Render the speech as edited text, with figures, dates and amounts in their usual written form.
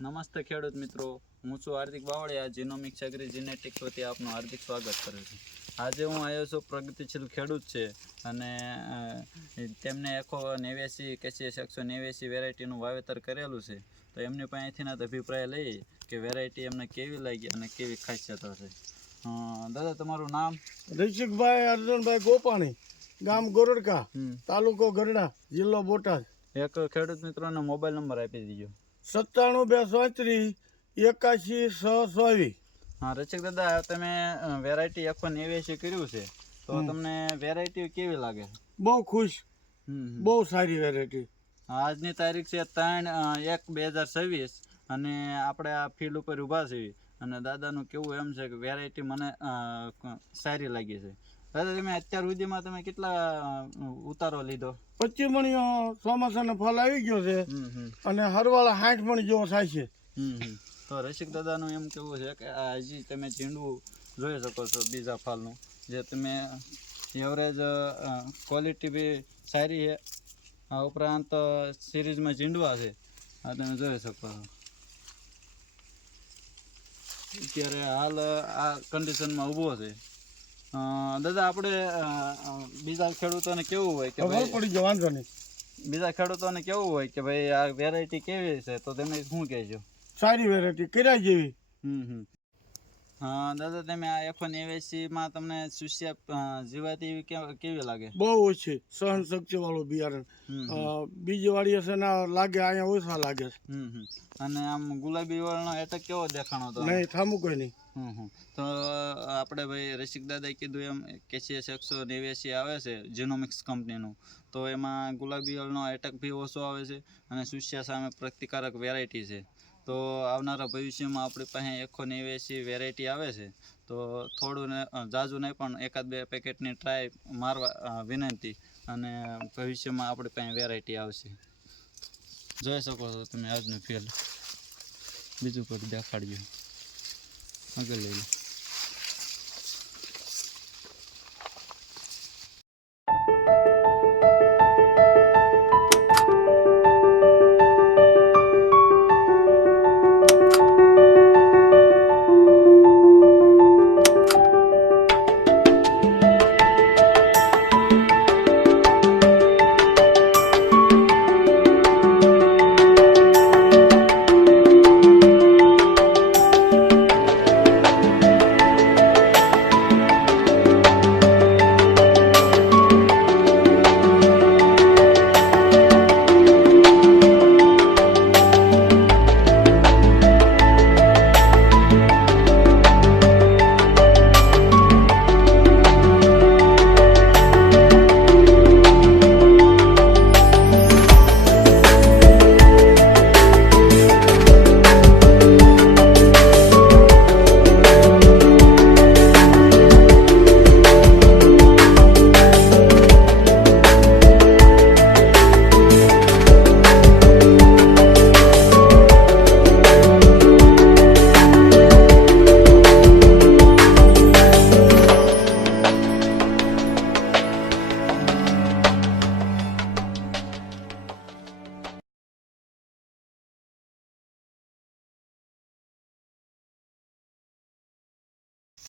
નમસ્તે ખેડૂત મિત્રો, હું છું હાર્દિક બાવળિયા. જીનોમિક્સ એગ્રી જીનેટિક્સ વતી આપનું હાર્દિક સ્વાગત કરું છું. આજે હું આવ્યો છું, પ્રગતિશીલ ખેડૂત છે અને તેમને એકો 89 કેસીએસ 189 વેરાયટીનું વાવેતર કરેલું છે. તો એમની પાસેથી જ અભિપ્રાય લઈએ કે વેરાયટી એમને કેવી લાગી અને કેવી ખાસિયતો છે. દાદા, તમારું નામ? ઋષિકભાઈ અર્જુનભાઈ ગોપાણી, ગામ ગોરડકા, તાલુકો ગરડા, જિલ્લો બોટાદ. એક ખેડૂત મિત્રોને મોબાઈલ નંબર આપી દીજો. 97 234 81 624. હા રસિક દાદા, તમે વેરાયટી એકો 89 કર્યું છે, તો તમને વેરાયટી કેવી લાગે? બહુ ખુશ, બહુ સારી વેરાયટી. આજની તારીખ છે 3/1/2026 અને આપણે આ ફિલ્ડ ઉપર ઊભા છીએ અને દાદાનું કેવું એમ છે કે વેરાયટી મને સારી લાગી છે. દાદા, તમે અત્યાર સુધીમાં તમે કેટલા ઉતારો લીધો? 25 મણીઓ ચોમાસાનો ફળ આવી ગયો છે અને હરવાળા 60 મણ જેવો થાય છે. તો રસિક દાદાનું એમ કેવું છે કે આ હજી તમે ઝીંડવું જોઈ શકો છો બીજા ફળનું, જે તમે એવરેજ ક્વોલિટી બી સારી છે. આ ઉપરાંત સિરીઝમાં ઝીંડવા છે, આ તમે જોઈ શકો છો. અત્યારે હાલ આ કન્ડિશનમાં ઊભો છે. દાદા, આપણે બીજા ખેડૂતોને કેવું હોય કે બીજા ખેડૂતોને કેવું હોય કે ભાઈ આ વેરાયટી કેવી છે, તો તમે શું કહેજો? સારી વેરાયટી, કર્યા જેવી. દાદા, તમે આ એકો 89માં તમને સુસ્યા જીવાતી કેવી લાગે? બહુ ઓછી સહન શક્તિ વાળું બિયારણ. બીજી વાળી હશે ના લાગે, અહીંયા ઓછા લાગે. અને આમ ગુલાબી વાળનો એટેક કેવો દેખાણો હતો? નહીં, થામું કોઈ નહીં. તો આપણે ભાઈ રસિક દાદાએ કીધું એમ કેસીએસ 189 આવે છે જીનોમિક્સ કંપનીનું, તો એમાં ગુલાબી વાળનો એટેક બી ઓછો આવે છે અને સુસ્યા સામે પ્રતિકારક વેરાયટી છે. તો આવનારા ભવિષ્યમાં આપણી પાસે એકો 89 વેરાયટી આવે છે, તો થોડું ને ઝાઝું નહીં પણ 1-2 પેકેટની ટ્રાય મારવા વિનંતી, અને ભવિષ્યમાં આપણી પાસે વેરાયટી આવશે. જોઈ શકો છો તમે આજનું ફિલ્ડ. બીજું કોઈ દેખાડજો, આગળ લઈ લો.